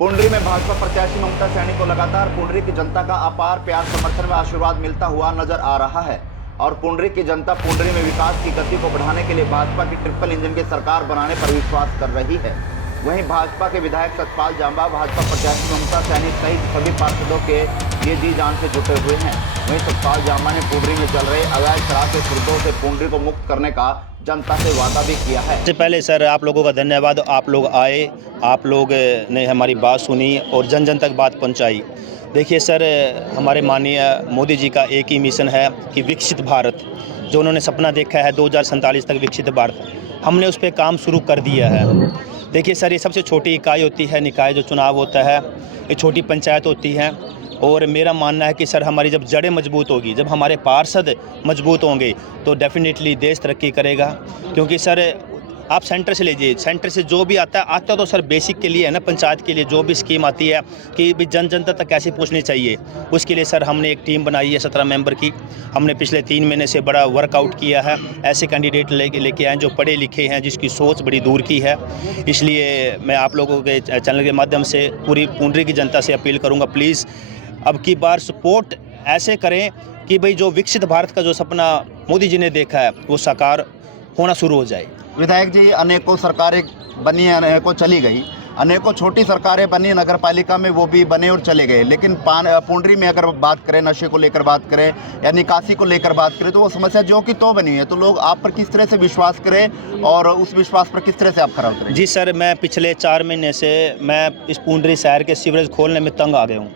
पुंडरी में भाजपा प्रत्याशी ममता सैनी को लगातार पुंडरी की जनता का अपार प्यार समर्थन व आशीर्वाद मिलता हुआ नजर आ रहा है और पुंडरी की जनता पुंडरी में विकास की गति को बढ़ाने के लिए भाजपा की ट्रिपल इंजन की सरकार बनाने पर विश्वास कर रही है। वहीं भाजपा के विधायक सतपाल जांबा भाजपा प्रत्याशी ममता सैनी सहित सभी पार्षदों के लिए जी जान से जुटे हुए हैं। वहीं सतपाल जांबा ने पुंडरी में चल रहे अवैध शराब के स्रोतों से पुंडरी को मुक्त करने का जनता से वादा भी किया है। सबसे पहले सर आप लोगों का धन्यवाद, आप लोग आए, आप लोग ने हमारी बात सुनी और जन जन तक बात पहुंचाई। देखिए सर, हमारे माननीय मोदी जी का एक ही मिशन है कि विकसित भारत, जो उन्होंने सपना देखा है 2047 तक विकसित भारत, हमने उस पर काम शुरू कर दिया है। देखिए सर, ये सबसे छोटी इकाई होती है, निकाय जो चुनाव होता है, ये छोटी पंचायत होती है और मेरा मानना है कि सर हमारी जब जड़ें मजबूत होगी, जब हमारे पार्षद मजबूत होंगे तो डेफिनेटली देश तरक्की करेगा। क्योंकि सर आप सेंटर से लीजिए, सेंटर से जो भी आता है तो सर बेसिक के लिए है ना, पंचायत के लिए जो भी स्कीम आती है कि भी जन जनता तक कैसे पहुंचनी चाहिए, उसके लिए सर हमने एक टीम बनाई है 17 मेंबर की। हमने पिछले 3 महीने से बड़ा वर्कआउट किया है, ऐसे कैंडिडेट लेके आए जो पढ़े लिखे हैं, जिसकी सोच बड़ी दूर की है। इसलिए मैं आप लोगों के चैनल के माध्यम से पूरी पुंडरी की जनता से अपील करूँगा, प्लीज़ अब की बार सपोर्ट ऐसे करें कि भाई जो विकसित भारत का जो सपना मोदी जी ने देखा है वो साकार होना शुरू हो जाए। विधायक जी, अनेकों सरकारें बनी, अनेकों चली गई, अनेकों छोटी सरकारें बनी नगर पालिका में, वो भी बने और चले गए। लेकिन पुंडरी में अगर बात करें, नशे को लेकर बात करें या निकासी को लेकर बात करें, तो वो समस्या जो कि तो बनी है, तो लोग आप पर किस तरह से विश्वास करें और उस विश्वास पर किस तरह से आप खरा उतरें? जी सर, मैं पिछले 4 महीने से मैं इस पुंडरी शहर के सीवरेज खोलने में तंग आ गया हूँ।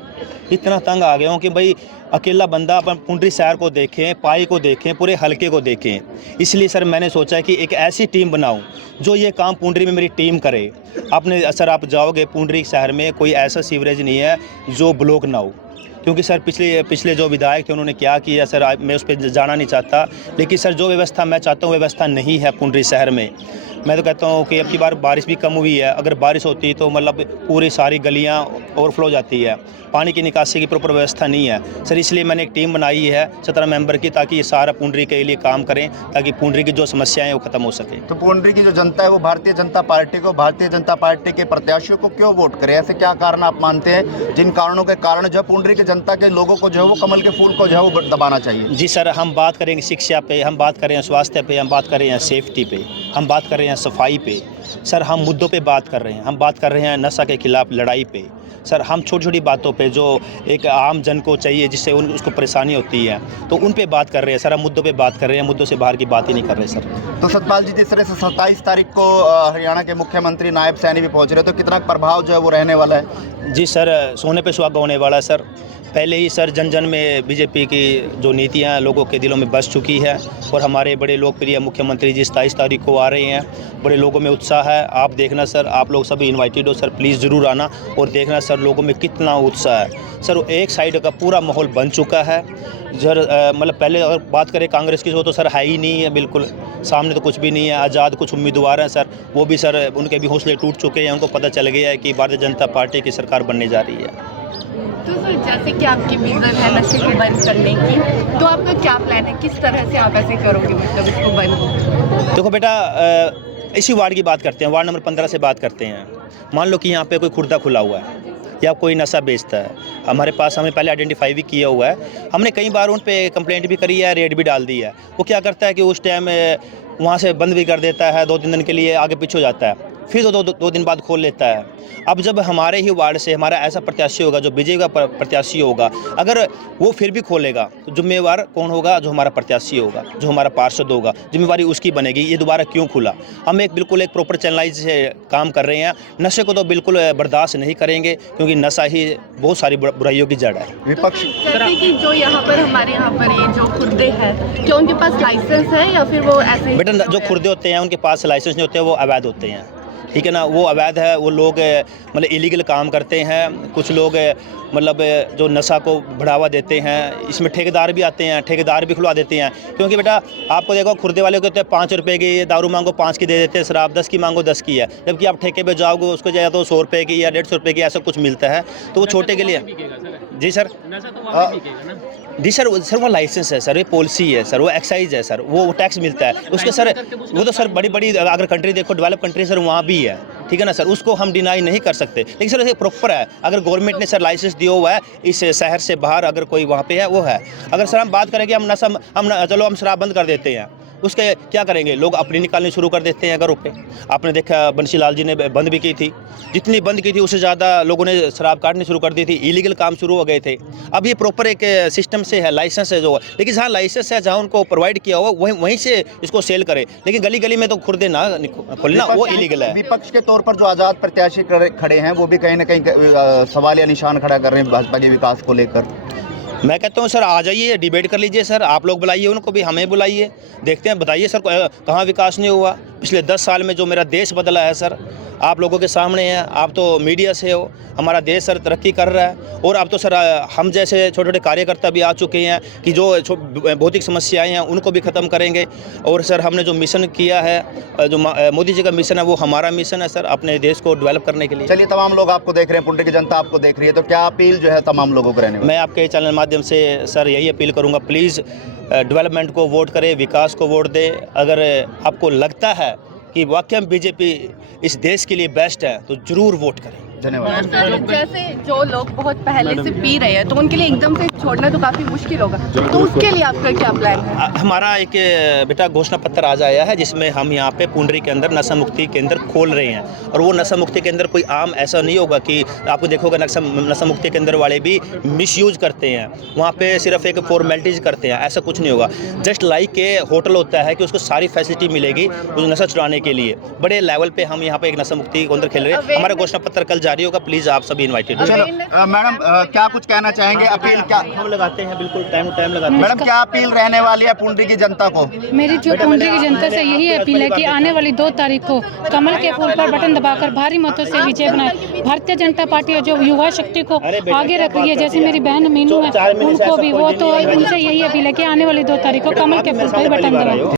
इतना तंग आ गया हूँ कि भाई अकेला बंदा अपन पुंडरी शहर को देखें, पाई को देखें, पूरे हलके को देखें। इसलिए सर मैंने सोचा कि एक ऐसी टीम बनाऊं जो ये काम पुंडरी में मेरी टीम करे। आपने सर आप जाओगे पुंडरी शहर में, कोई ऐसा सीवरेज नहीं है जो ब्लॉक ना हो। क्योंकि सर पिछले जो विधायक थे उन्होंने क्या किया सर, मैं उस पर जाना नहीं चाहता, लेकिन सर जो व्यवस्था मैं चाहता हूँ व्यवस्था नहीं है पुंडरी शहर में। मैं तो कहता हूँ कि अब की बार बारिश भी कम हुई है, अगर बारिश होती तो मतलब पूरी सारी गलियाँ ओवरफ्लो जाती है, पानी की निकासी की प्रॉपर व्यवस्था नहीं है सर। इसलिए मैंने एक टीम बनाई है 17 मेंबर की, ताकि ये सारा पुंडरी के लिए काम करें, ताकि पुंडरी की जो समस्याएं हैं वो खत्म हो सके। तो पुंडरी की जो जनता है वो भारतीय जनता पार्टी के प्रत्याशियों को क्यों वोट करे? ऐसे क्या कारण आप मानते हैं जिन कारणों के कारण जो पुंडरी की जनता के लोगों को जो है वो कमल के फूल को जो है वो दबाना चाहिए? जी सर, हम बात करेंगे शिक्षा पे, हम बात करें स्वास्थ्य पे, हम बात करें सेफ्टी पे, हम बात कर रहे हैं सफाई पे। सर हम मुद्दों पे बात कर रहे हैं, हम बात कर रहे हैं नशा के खिलाफ लड़ाई पे। सर हम छोटी छोटी बातों पे जो एक आम जन को चाहिए, जिससे उसको परेशानी होती है, तो उन पे बात कर रहे हैं सर। हम मुद्दों पे बात कर रहे हैं, मुद्दों से बाहर की बात ही नहीं कर रहे सर। तो सतपाल जी, जिस तरह से 27 तारीख को हरियाणा के मुख्यमंत्री नायब सैनी भी पहुंच रहे, तो कितना प्रभाव जो है वो रहने वाला है? जी सर, सोने पे सुहागा होने वाला है सर। पहले ही सर जन जन में बीजेपी की जो नीतियां लोगों के दिलों में बस चुकी है और हमारे बड़े लोकप्रिय मुख्यमंत्री जी 27 तारीख को आ रहे हैं। बड़े लोगों में उत्साह है, आप देखना सर, आप लोग सभी इनवाइटेड हो सर, प्लीज़ ज़रूर आना और देखना सर लोगों में कितना उत्साह है सर। एक साइड का पूरा माहौल बन चुका है सर। मतलब पहले अगर बात करें कांग्रेस की तो सर है ही नहीं है, बिल्कुल सामने तो कुछ भी नहीं है। आज़ाद कुछ उम्मीदवार हैं सर, वो भी सर उनके भी हौसले टूट चुके हैं, उनको पता चल गया है कि भारतीय जनता पार्टी की सरकार बनने जा रही है। तो सर जैसे कि आपकी विज़न है नशे को बंद करने की, तो आपका क्या प्लान है, किस तरह से आप ऐसे करोगे मतलब इसको बंद? देखो बेटा, इसी वार्ड की बात करते हैं, वार्ड नंबर 15 से बात करते हैं। मान लो कि यहाँ पे कोई खुर्दा खुला हुआ है या कोई नशा बेचता है, हमारे पास हमने पहले आइडेंटिफाई भी किया हुआ है, हमने कई बार उन पे कंप्लेंट भी करी है, रेड भी डाल दी है। वो क्या करता है कि उस टाइम वहाँ से बंद भी कर देता है, 2-3 दिन के लिए आगे पीछे हो जाता है, फिर दो दिन बाद खोल लेता है। अब जब हमारे ही वार्ड से हमारा ऐसा प्रत्याशी होगा जो बीजेपी का प्रत्याशी होगा, अगर वो फिर भी खोलेगा तो जिम्मेवार कौन होगा? जो हमारा प्रत्याशी होगा, जो हमारा पार्षद होगा, जिम्मेवारी उसकी बनेगी। ये दोबारा क्यों खुला? हम बिल्कुल एक प्रॉपर चैनलाइज से काम कर रहे हैं। नशे को तो बिल्कुल बर्दाश्त नहीं करेंगे, क्योंकि नशा ही बहुत सारी बुराइयों की जड़ है। विपक्ष जैसे कि जो यहाँ पर हमारे यहाँ पर ये जो खुर्दे हैं, क्या उनके पास लाइसेंस है या फिर वो ऐसे? बेटा, जो खुर्दे होते हैं उनके पास लाइसेंस नहीं होते, वो अवैध होते हैं, ठीक है ना। वो अवैध है, वो लोग मतलब इलीगल काम करते हैं। कुछ लोग मतलब जो नशा को बढ़ावा देते हैं, इसमें ठेकेदार भी आते हैं, ठेकेदार भी खुलवा देते हैं। क्योंकि बेटा आपको देखो, खुर्दे वाले को कहते हैं 5 रुपये की दारू मांगो 5 की दे देते हैं, शराब 10 की मांगो 10 की है। जबकि आप ठेके पे जाओगे उसको या तो 100 रुपये की या 150 रुपये की ऐसा कुछ मिलता है, तो वो छोटे के लिए। जी सर। जी सर, सर वो लाइसेंस है सर, ये पॉलिसी है सर, वो एक्साइज है सर, वो टैक्स मिलता है उसके सर। वो तो सर बड़ी बड़ी अगर कंट्री देखो, डेवलप कंट्री सर, वहाँ भी है, ठीक है ना सर, उसको हम डिनाई नहीं कर सकते। लेकिन सर ये प्रॉपर है, अगर गवर्नमेंट ने सर लाइसेंस दिया हुआ है इस शहर से बाहर अगर कोई वहाँ पे है वो है। अगर सर हम बात करें कि चलो हम शराब बंद कर देते हैं, उसके क्या करेंगे लोग? अपनी निकालनी शुरू कर देते हैं घरों पे। आपने देखा बंसी लाल जी ने बंद भी की थी, जितनी बंद की थी उससे ज़्यादा लोगों ने शराब काटनी शुरू कर दी थी, इलीगल काम शुरू हो गए थे। अब ये प्रॉपर एक सिस्टम से है, लाइसेंस है जो, लेकिन जहाँ लाइसेंस है, जहाँ उनको प्रोवाइड किया हुआ वहीं से इसको सेल करें, लेकिन गली गली में तो खुर्दे ना खोलना, वो इलीगल है। विपक्ष के तौर पर जो आज़ाद प्रत्याशी खड़े हैं वो भी कहीं ना कहीं सवाल या निशान खड़ा कर रहे हैं भाजपा के विकास को लेकर। मैं कहता हूँ सर आ जाइए, डिबेट कर लीजिए सर, आप लोग बुलाइए उनको भी, हमें बुलाइए, देखते हैं, बताइए सर कहाँ विकास नहीं हुआ पिछले 10 साल में, जो मेरा देश बदला है सर, आप लोगों के सामने है। आप तो मीडिया से हो, हमारा देश सर तरक्की कर रहा है, और अब तो सर हम जैसे छोटे छोटे कार्यकर्ता भी आ चुके हैं कि जो भौतिक समस्याएं हैं उनको भी ख़त्म करेंगे। और सर हमने जो मिशन किया है, जो मोदी जी का मिशन है, वो हमारा मिशन है सर, अपने देश को डेवलप करने के लिए। चलिए, तमाम लोग आपको देख रहे हैं, पुंडरी की जनता आपको देख रही है, तो क्या अपील जो है तमाम लोगों को रहने वाली? मैं आपके चैनल माध्यम से सर यही अपील करूंगा, प्लीज़ डेवलपमेंट को वोट करें, विकास को वोट दें। अगर आपको लगता है कि वाकई में बीजेपी इस देश के लिए बेस्ट है तो ज़रूर वोट करें। धन्यवाद। सर जैसे जो लोग बहुत पहले से पी रहे हैं तो उनके लिए एकदम से छोड़ना तो काफ़ी मुश्किल होगा, तो उसके लिए आपका क्या प्लान है? हमारा एक बेटा घोषणा पत्र आज आया है, जिसमें हम यहाँ पे पुंडरी के अंदर नशा मुक्ति केंद्र खोल रहे हैं। और वो नशा मुक्ति केंद्र कोई आम ऐसा नहीं होगा कि आपको देखोगे नशा मुक्ति केंद्र वाले भी मिसयूज करते हैं, वहाँ पे सिर्फ एक फॉर्मेलिटीज़ करते हैं, ऐसा कुछ नहीं होगा। जस्ट लाइक के होटल होता है कि उसको सारी फैसिलिटी मिलेगी उस नशा छुड़ाने के लिए। बड़े लेवल पे हम यहाँ पे एक नशा मुक्ति केंद्र खेल रहे हैं, हमारा घोषणा पत्र कल जारी होगा, प्लीज़ आप सभी इन्वाइटेड हो। मैडम क्या कुछ कहना चाहेंगे? अपील क्या हम लगाते हैं, बिल्कुल टाइम लगाते हैं। मैडम क्या अपील रहने वाली है पुंडरी की जनता को? मेरी जो पुंडरी की जनता से यही अपील है कि आने वाली 2 तारीख को कमल के फूल पर बटन दबाकर भारी मतों से विजय बनाए। भारतीय जनता पार्टी जो युवा शक्ति को आगे रख रही है, जैसे मेरी बहन मीनू है, उनको भी, वो तो उनसे यही अपील है कि आने वाली 2 तारीख को कमल के फूल पर बटन दबाएं।